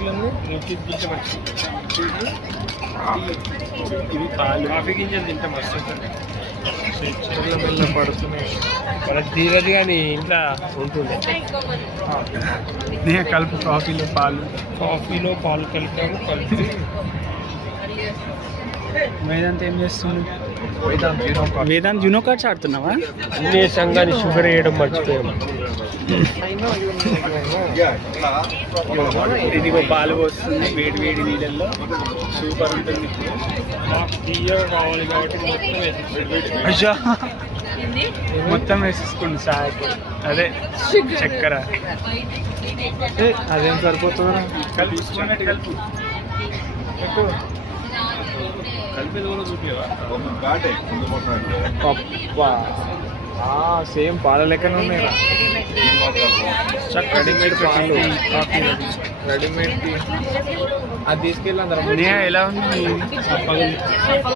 ఎట్లుంది? ఇవి పాలు కాఫీ గింజలు తింటే మస్తు ఉంటుంది. మెల్ల పడుతున్నాయి. మనకు తీరదు కానీ ఇంట్లో ఉంటుంది. నేను కలుపు కాఫీలో పాలు కలిపి వేదాంత్ ఏం చేస్తుంది? వేదాంత్ యూనో కార్డ్స్ ఆడుతున్నావా? అన్ని సంఘాన్ని షుగర్ వేయడం మర్చిపోయాము. ఇదిగో పాలు పోస్తుంది వేడి వేడి నీళ్ళల్లో. సూపర్ ఉంటుంది. తీయగా కావాలి కాబట్టి మొత్తం వేసేసుకోండి సాగు. అదే చక్కెర అదేం సరిపోతుందా? కలుపుకున్నట్టు కలుపు. కలిపేది కూడా చూపించవా? సేమ్ పాల లెక్కనే ఉన్నాయి. రెడీమేడ్ పాలు రెడీమేడ్ అది తీసుకెళ్ళి అందరం. ఎలా ఉంది?